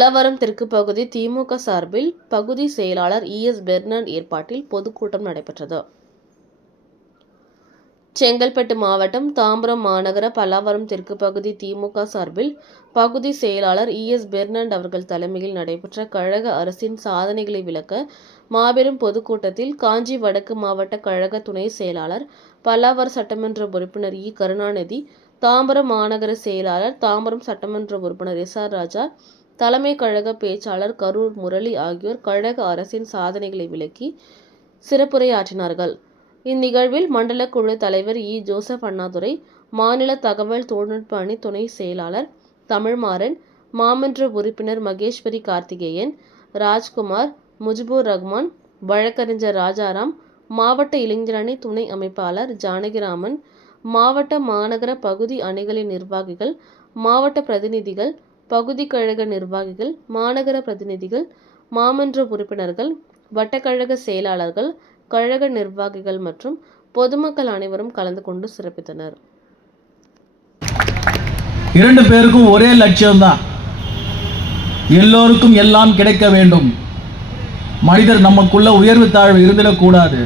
பல்லவரம் தெற்கு பகுதி திமுக சார்பில் பகுதி செயலாளர் ES பெர்னார்ட் ஏற்பாட்டில் பொதுக்கூட்டம் நடைபெற்றது. செங்கல்பட்டு மாவட்டம் தாம்பரம் மாநகர பல்லவரம் தெற்கு பகுதி திமுக சார்பில் பகுதி செயலாளர் ES பெர்னார்ட் அவர்கள் தலைமையில் நடைபெற்ற கழக அரசின் சாதனைகளை விளக்க மாபெரும் பொதுக்கூட்டத்தில் காஞ்சி வடக்கு மாவட்ட கழக துணை செயலாளர், பல்லாவரம் சட்டமன்ற உறுப்பினர் கருணாநிதி, தாம்பரம் மாநகர செயலாளர், தாம்பரம் சட்டமன்ற உறுப்பினர் SR ராஜா, தலைமை கழக பேச்சாளர் கரூர் முரளி ஆகியோர் கழக அரசின் சாதனைகளை விளக்கி சிறப்புரையாற்றினார்கள். இந்நிகழ்வில் மண்டல குழு தலைவர் ஜோசப் அண்ணாதுரை, மாநில தகவல் தொழில்நுட்ப அணி துணை செயலாளர் தமிழ்மாறன், மாமன்ற உறுப்பினர் மகேஸ்வரி கார்த்திகேயன், ராஜ்குமார், முஜிபுர் ரஹ்மான், வழக்கறிஞர் ராஜாராம், மாவட்ட இளைஞரணி துணை அமைப்பாளர் ஜானகிராமன், மாவட்ட மாநகர பகுதி அணிகளின் நிர்வாகிகள், மாவட்ட பிரதிநிதிகள், பகுதி கழக நிர்வாகிகள், மாநகர பிரதிநிதிகள், மாமன்ற உறுப்பினர்கள், வட்டக்கழக செயலாளர்கள், கழக நிர்வாகிகள் மற்றும் பொதுமக்கள் அனைவரும் கலந்து கொண்டு சிறப்பித்தனர். இரண்டு பேருக்கும் ஒரே லட்சியம்தான், எல்லோருக்கும் எல்லாம் கிடைக்க வேண்டும். மனிதர் நமக்குள்ள உயர்வு தாழ்வு இருந்திடக்கூடாது.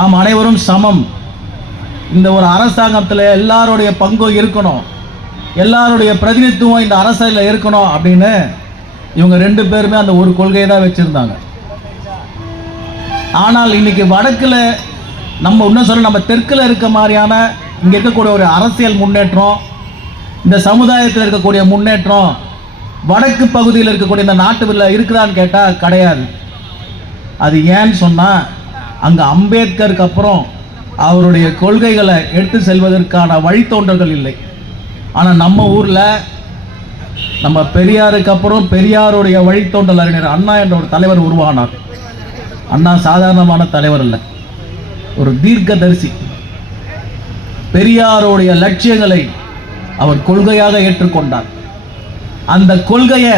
நாம் அனைவரும் சமம். இந்த ஒரு அரசாங்கத்தில் எல்லாருடைய பங்கும் இருக்கணும், எல்லாருடைய பிரதிநிதித்துவம் இந்த அரசில் இருக்கணும் அப்படின்னு இவங்க ரெண்டு பேருமே அந்த ஒரு கொள்கையை தான் வச்சிருந்தாங்க. ஆனால் இன்னைக்கு வடக்கில் நம்ம தெற்கில் இருக்க மாதிரியான இங்கே இருக்கக்கூடிய ஒரு அரசியல் முன்னேற்றம், இந்த சமுதாயத்தில் இருக்கக்கூடிய முன்னேற்றம் வடக்கு பகுதியில் இருக்கக்கூடிய இந்த நாட்டுல இருக்குதான்னு கேட்டால் கிடையாது. அது ஏன்னு சொன்னால் அங்கே அம்பேத்கருக்கு அப்புறம் அவருடைய கொள்கைகளை எடுத்து செல்வதற்கான வழித்தோன்றல்கள் இல்லை. ஆனால் நம்ம ஊரில் நம்ம பெரியாருக்கு அப்புறம் பெரியாருடைய வழித்தோன்றல் அறிஞர் அண்ணா என்ற ஒரு தலைவர் உருவானார். அண்ணா சாதாரணமான தலைவர் அல்ல, ஒரு தீர்க்கதரிசி. பெரியாருடைய லட்சியங்களை அவர் கொள்கையாக ஏற்றுக்கொண்டார். அந்த கொள்கையை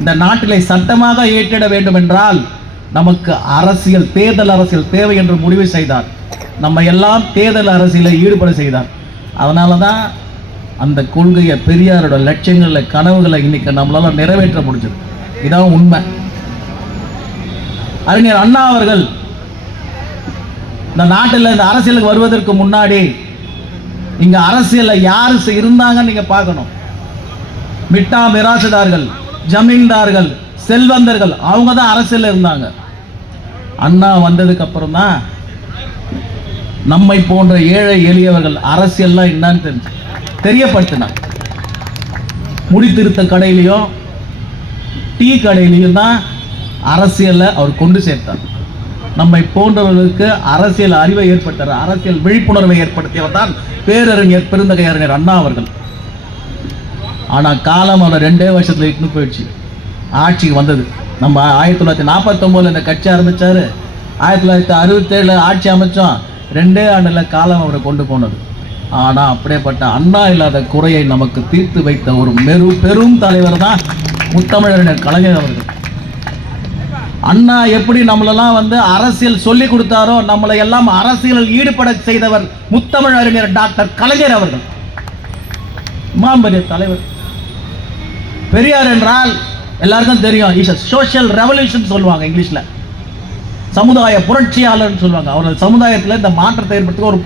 இந்த நாட்டிலே சட்டமாக ஏற்றிட வேண்டும் என்றால் நமக்கு தேர்தல் அரசியல் தேவை என்று முடிவு செய்தார். நம்ம எல்லாம் தேர்தல் அரசியலில் ஈடுபட செய்தார். அதனால தான் அந்த கொள்கையை, பெரியாரோட லட்சியங்களில் கனவுகளை இன்னைக்கு நம்மளால நிறைவேற்ற முடிஞ்சது. இதான் உண்மை. அறிஞர் அண்ணா அவர்கள் இந்த நாட்டில் இந்த அரசியலுக்கு வருவதற்கு முன்னாடி இங்க அரசியலில் யாரு இருந்தாங்கன்னு நீங்க பார்க்கணும். மிட்டா மிராசுதார்கள், ஜமீன்தார்கள், செல்வந்தர்கள், அவங்க தான் அரசியல் இருந்தாங்க. அண்ணா வந்ததுக்கு அப்புறம் தான் நம்மை போன்ற ஏழை எளியவர்கள் அரசியல்லாம் என்னன்னு தெரியப்படுத்தினார். முடித்திருத்த கடையிலையும் டீ கடையிலையும் தான் அரசியலை அவர் கொண்டு சேர்த்தார். நம்மை போன்றவர்களுக்கு அரசியல் அறிவை ஏற்படுத்தார், அரசியல் விழிப்புணர்வை ஏற்படுத்தியவர் தான் பேரறிஞர் பெருந்தகை அறிஞர் அண்ணா அவர்கள். ஆனால் காலம் அவரை 2 வருஷத்துல இட்டுன்னு போயிடுச்சு. ஆட்சிக்கு வந்தது நம்ம 1949 இந்த கட்சி ஆரம்பிச்சாரு, 1967 ஆட்சி அமைச்சோம். 2 ஆண்டுல காலம் அவரை கொண்டு போனது. ஆனால் அப்படியேப்பட்ட அண்ணா இல்லாத குறையை நமக்கு தீர்த்து வைத்த ஒரு பெரும் தலைவர் தான் முத்தமிழறிஞர் கலைஞர் அவர்கள். அண்ணா எப்படி நம்மளெல்லாம் அரசியல் சொல்லி கொடுத்தாரோ, நம்மளை எல்லாம் அரசியலில் ஈடுபட செய்தவர் முத்தமிழறிஞர் டாக்டர் கலைஞர் அவர்கள். மாம்பெரிய தலைவர். பெரியார் என்றால் எல்லாருக்கும் தெரியும், இஸ் a social revolution சொல்லுவாங்க இங்கிலீஷ்ல, சமுதாய புரட்சியாளர் சொல்லுவாங்க. அவர் சமுதாயத்தில் இந்த மாற்றத்தை ஏற்படுத்த ஒரு